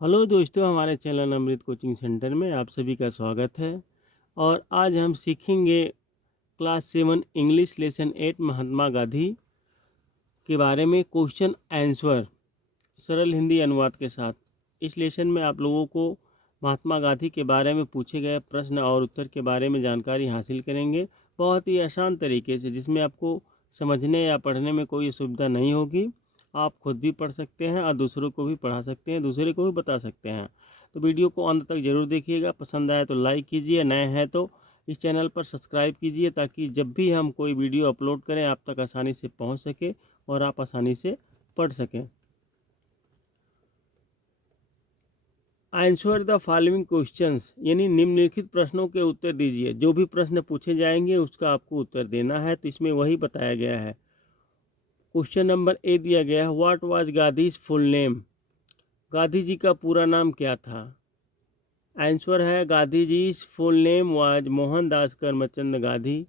Hello दोस्तों, हमारे channel अमृत coaching centre में आप सभी का स्वागत है। और आज हम सीखेंगे class 7 English lesson 8 Mahatma Gandhi के बारे में क्वेश्चन आंसर सरल हिंदी अनुवाद के साथ। इस लेसन में आप लोगों को महात्मा गांधी के बारे में पूछे गए प्रश्न और उत्तर के बारे में जानकारी हासिल करेंगे, बहुत ही आसान तरीके से, जिसमें आपको समझने या पढ़ने में कोई असुविधा नहीं होगी। आप खुद भी पढ़ सकते हैं और दूसरों को भी पढ़ा सकते हैं, दूसरे को भी बता सकते हैं। तो वीडियो को अंत तक जरूर देखिएगा। पसंद आए तो लाइक कीजिए, नए हैं तो इस चैनल पर सब्सक्राइब कीजिए, ताकि जब भी हम कोई वीडियो अपलोड करें आप तक आसानी से पहुंच सके और आप आसानी से पढ़ सकें। आंसर द फॉलोइंग क्वेश्चंस, यानी निम्नलिखित प्रश्नों के उत्तर दीजिए। जो भी प्रश्न पूछे जाएंगे उसका आपको उत्तर देना है, तो इसमें वही बताया गया है। क्वेश्चन नंबर ए दिया गया है, what was Gandhi's full name. Gandhi ji का पूरा नाम क्या था? आंसर है Gandhi ji full name was Mohandas Karamchand Gandhi.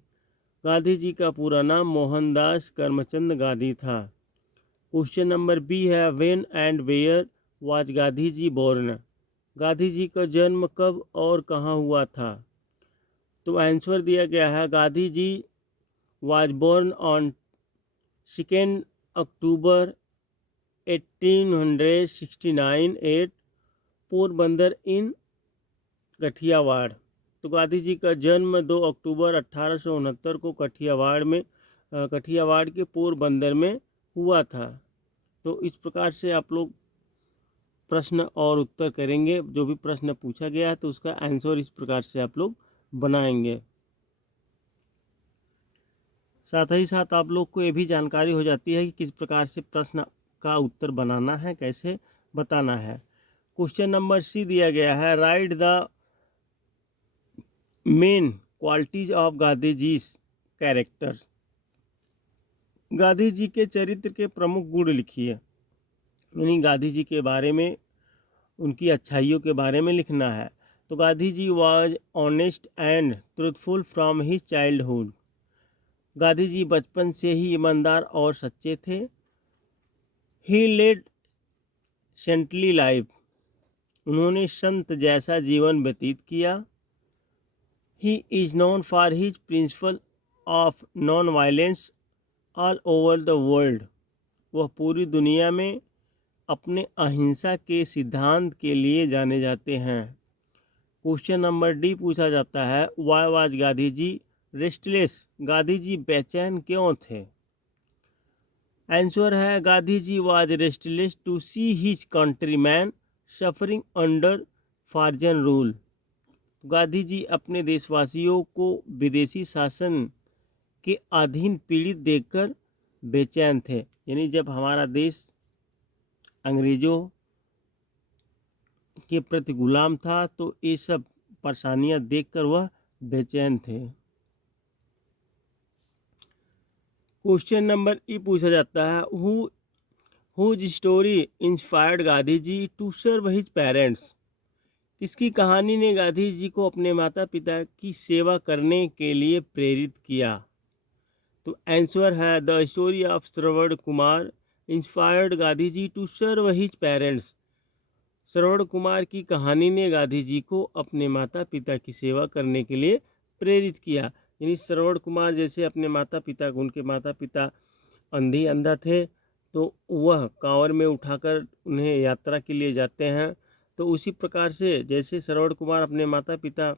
Gandhi ji का पूरा नाम मोहनदास करमचंद गांधी था। क्वेश्चन नंबर बी है, when and where was Gandhi ji born. Gandhi ji का जन्म कब और कहाँ हुआ था? तो आंसर दिया गया है, Gandhi ji was born on 2 October 1869 at Porbandar in Kathiawar. तो गांधी जी का जन्म 2 अक्टूबर 1869 को कठियावाड़ के पोरबंदर में हुआ था। तो इस प्रकार से आप लोग प्रश्न और उत्तर करेंगे। जो भी प्रश्न पूछा गया है तो उसका आंसर इस प्रकार से आप लोग बनाएंगे। साथ ही साथ आप लोग को ये भी जानकारी हो जाती है कि किस प्रकार से प्रश्न का उत्तर बनाना है, कैसे बताना है। क्वेश्चन नंबर सी दिया गया है, write the main qualities of Gandhi ji character. Gandhi ji के चरित्र के प्रमुख गुण लिखिए, यानी गांधी जी के बारे में, उनकी अच्छाइयों के बारे में लिखना है। तो Gandhi ji was honest and truthful from his childhood. Gandhi ji बचपन से ही ईमानदार और सच्चे थे। He led saintly life. उन्होंने संत जैसा जीवन व्यतीत किया। He is known for his principle of non violence all over the world. वह पूरी दुनिया में अपने अहिंसा के सिद्धांत के लिए जाने जाते हैं। क्वेश्चन नंबर डी पूछा जाता है, why was Gandhi ji restless. Gandhi ji बेचैन क्यों थे? आंसर है, Gandhi ji was restless to see his countryman suffering under foreign rule. Gandhi ji अपने देशवासियों को विदेशी शासन के अधीन पीड़ित देखकर बेचैन थे, यानी जब हमारा देश अंग्रेजों के प्रति गुलाम था तो ये सब परेशानियां देखकर वह बेचैन थे। क्वेश्चन नंबर ई पूछा जाता है, whose story inspired Gandhi ji to serve his parents. किसकी कहानी ने गांधी जी को अपने माता पिता की सेवा करने के लिए प्रेरित किया? तो आंसर है, the story of Shravan Kumar inspired Gandhi ji to serve his parents. Shravan Kumar की कहानी ने गांधी जी को अपने माता पिता की सेवा करने के लिए प्रेरित किया। यानी श्रवण कुमार जैसे अपने माता पिता को, उनके माता पिता अंधा थे, तो वह कांवर में उठाकर उन्हें यात्रा के लिए जाते हैं। तो उसी प्रकार से जैसे श्रवण कुमार अपने माता पिता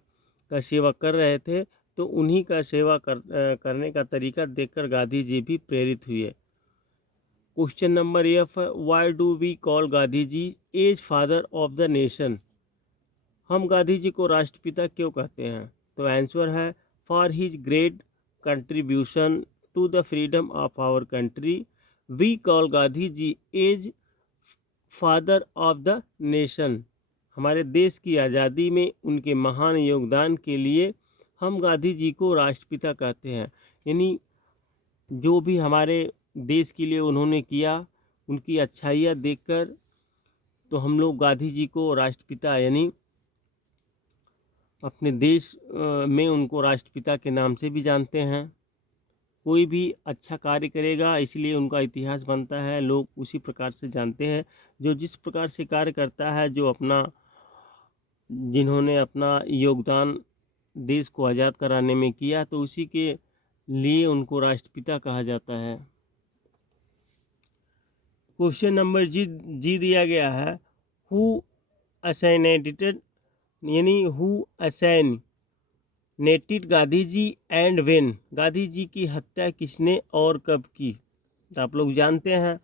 का सेवा कर रहे थे, तो उन्हीं का सेवा करने का तरीका देखकर गांधी जी भी प्रेरित हुए। Question number F, why do we call Gandhi ji as father of the nation. हम गांधी जी को राष्ट्रपिता क्यों कहते हैं? तो आंसर है, for his great contribution to the freedom of our country we call Gandhi ji as father of the nation. हमारे देश की आज़ादी में उनके महान योगदान के लिए हम गांधी जी को राष्ट्रपिता कहते हैं। यानी जो भी हमारे देश के लिए उन्होंने किया, उनकी अच्छाइयाँ देखकर तो हम लोग गांधी जी को राष्ट्रपिता, यानी अपने देश में उनको राष्ट्रपिता के नाम से भी जानते हैं। कोई भी अच्छा कार्य करेगा इसलिए उनका इतिहास बनता है, लोग उसी प्रकार से जानते हैं। जो जिस प्रकार से कार्य करता है, जिन्होंने अपना योगदान देश को आज़ाद कराने में किया, तो उसी के लिए उनको राष्ट्रपिता कहा जाता है। क्वेश्चन नंबर जी दिया गया है, हु असैसिनेटेड यानी who assassinated Gandhi ji and when, Gandhi ji की हत्या किसने और कब की? तो आप लोग जानते हैं,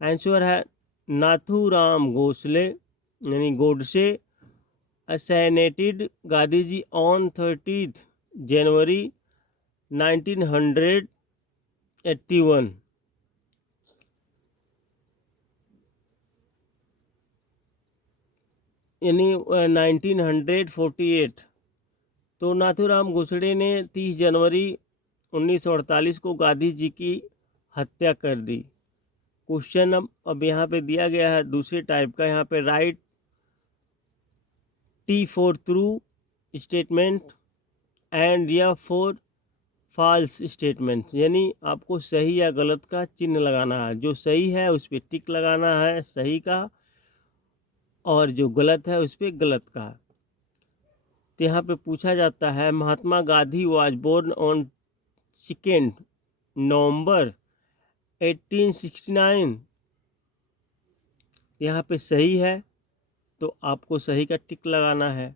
आंसर है Nathuram Godse assassinated Gandhi ji on 30 January 1981 यानी 1948। तो नाथूराम गोडसे ने 30 जनवरी 1948 को गांधी जी की हत्या कर दी। क्वेश्चन अब यहाँ पे दिया गया है दूसरे टाइप का, यहाँ पे right T for true statement and या फॉर फॉल्स स्टेटमेंट, यानी आपको सही या गलत का चिन्ह लगाना है। जो सही है उस पर टिक लगाना है सही का, और जो गलत है उस पर गलत का। तो यहाँ पे पूछा जाता है, Mahatma Gandhi was born on 2 नवंबर 1869। यहाँ पे सही है तो आपको सही का टिक लगाना है,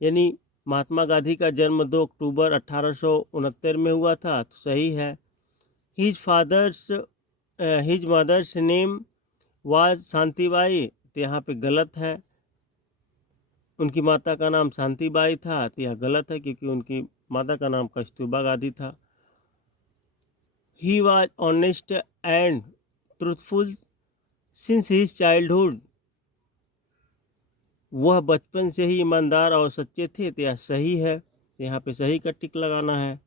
यानी महात्मा गांधी का जन्म 2 अक्टूबर 1869 में हुआ था, तो सही है। His mother's name was Shantibai, तो यहाँ पे गलत है। उनकी माता का नाम शांतिबाई था, तो यह गलत है क्योंकि उनकी माता का नाम कस्तूरबा गांधी था। He was honest and truthful since his childhood, वह बचपन से ही ईमानदार और सच्चे थे, तो यह सही है। यहाँ पे सही का टिक लगाना है।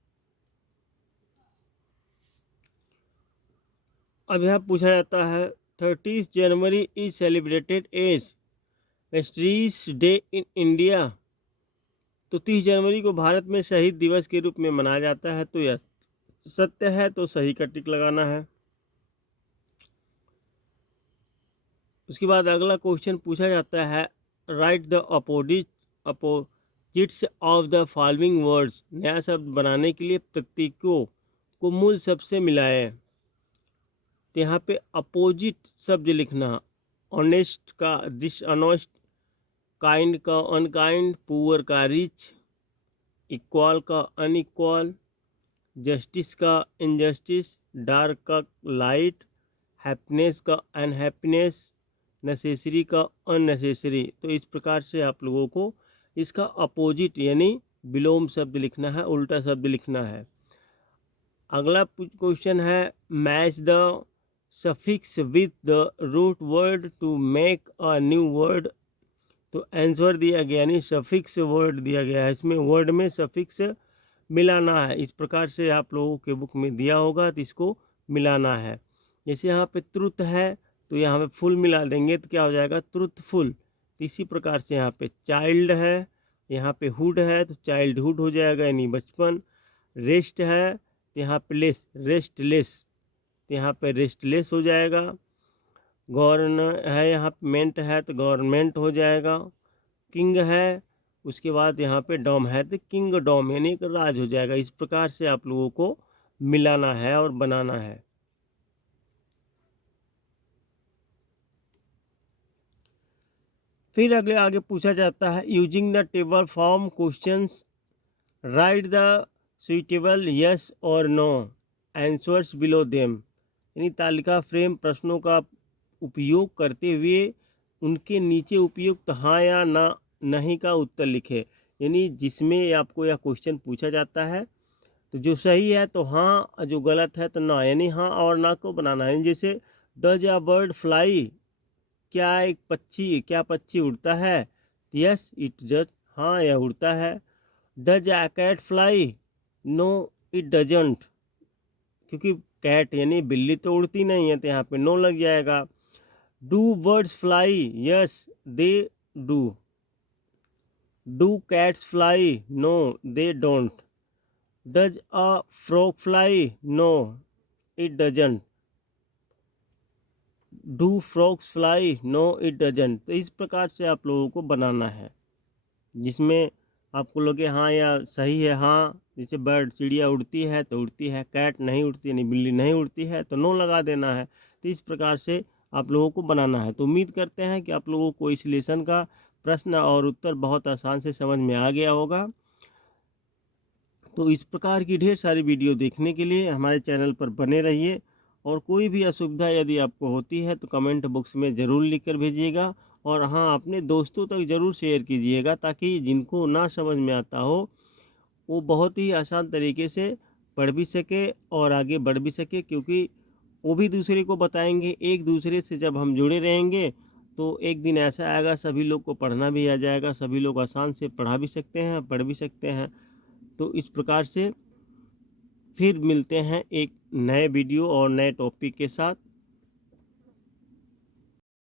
अब यहाँ पूछा जाता है, 30 January is celebrated as history's day in India. तो 30 जनवरी को भारत में शहीद दिवस के रूप में मनाया जाता है, तो यह सत्य है, तो सही का टिक लगाना है। उसके बाद अगला क्वेश्चन पूछा जाता है, write the opposites of the following words. नया शब्द बनाने के लिए प्रतीकों को मूल शब्द से मिलाएं। तो यहाँ पे अपोजिट शब्द लिखना, ऑनेस्ट का डिसऑनेस्ट, काइंड का अनकाइंड, पुअर का रिच, इक्वल का अनइक्वल, जस्टिस का इनजस्टिस, डार्क का लाइट, हैप्पीनेस का अनहैप्पीनेस, नेसेसरी का अननेसेसरी। तो इस प्रकार से आप लोगों को इसका अपोजिट यानी विलोम शब्द लिखना है, उल्टा शब्द लिखना है। अगला क्वेश्चन है, match the suffix with the root word to make a new word. तो आंसर दिया गया यानी सफिक्स वर्ड दिया गया है, इसमें वर्ड में सफिक्स मिलाना है। इस प्रकार से आप लोगों के बुक में दिया होगा, तो इसको मिलाना है। जैसे यहाँ पे ट्रुथ है तो यहाँ पे फुल मिला देंगे तो क्या हो जाएगा, ट्रुथफुल। इसी प्रकार से यहाँ पे चाइल्ड है, यहाँ पे हुड है तो चाइल्डहुड हो जाएगा यानी बचपन। रेस्ट है तो यहाँ पे लेस, रेस्टलेस, तो यहाँ पे रेस्टलेस हो जाएगा। गवर्न है, यहाँ पे मेंट है तो गवर्नमेंट हो जाएगा। किंग है, उसके बाद यहाँ पे डॉम है तो किंग डॉम यानी एक राज हो जाएगा। इस प्रकार से आप लोगों को मिलाना है और बनाना है। फिर आगे पूछा जाता है, using the table form questions right the suitable yes और नो आंसर्स बिलो देम, यानी तालिका फ्रेम प्रश्नों का उपयोग करते हुए उनके नीचे उपयुक्त हाँ या ना नहीं का उत्तर लिखे। यानी जिसमें आपको यह क्वेश्चन पूछा जाता है तो जो सही है तो हाँ, जो गलत है तो ना, यानी हाँ और ना को बनाना है। जैसे डज अ बर्ड फ्लाई, क्या पक्षी उड़ता है? यस इट डज, हाँ यह उड़ता है। Does a cat fly? No it doesn't, क्योंकि कैट यानी बिल्ली तो उड़ती नहीं है, तो यहाँ पे नो लग जाएगा। Do birds fly? Yes they do. Do cats fly? No they don't. Does a frog fly? No it doesn't. Do frogs fly? No it doesn't. तो इस प्रकार से आप लोगों को बनाना है, जिसमें आपको लगे हाँ या सही है हाँ। जैसे बर्ड, चिड़िया उड़ती है तो उड़ती है, कैट नहीं उड़ती यानी बिल्ली नहीं उड़ती है तो नो लगा देना है। तो इस प्रकार से आप लोगों को बनाना है। तो उम्मीद करते हैं कि आप लोगों को इस लेसन का प्रश्न और उत्तर बहुत आसान से समझ में आ गया होगा। तो इस प्रकार की ढेर सारी वीडियो देखने के लिए हमारे चैनल पर बने रहिए, और कोई भी असुविधा यदि आपको होती है तो कमेंट बॉक्स में ज़रूर लिख कर भेजिएगा, और हाँ, अपने दोस्तों तक ज़रूर शेयर कीजिएगा, ताकि जिनको ना समझ में आता हो वो बहुत ही आसान तरीके से पढ़ भी सके और आगे बढ़ भी सके, क्योंकि वो भी दूसरे को बताएंगे। एक दूसरे से जब हम जुड़े रहेंगे तो एक दिन ऐसा आएगा सभी लोग को पढ़ना भी आ जाएगा, सभी लोग आसान से पढ़ा भी सकते हैं, पढ़ भी सकते हैं। तो इस प्रकार से फिर मिलते हैं एक नए वीडियो और नए टॉपिक के साथ।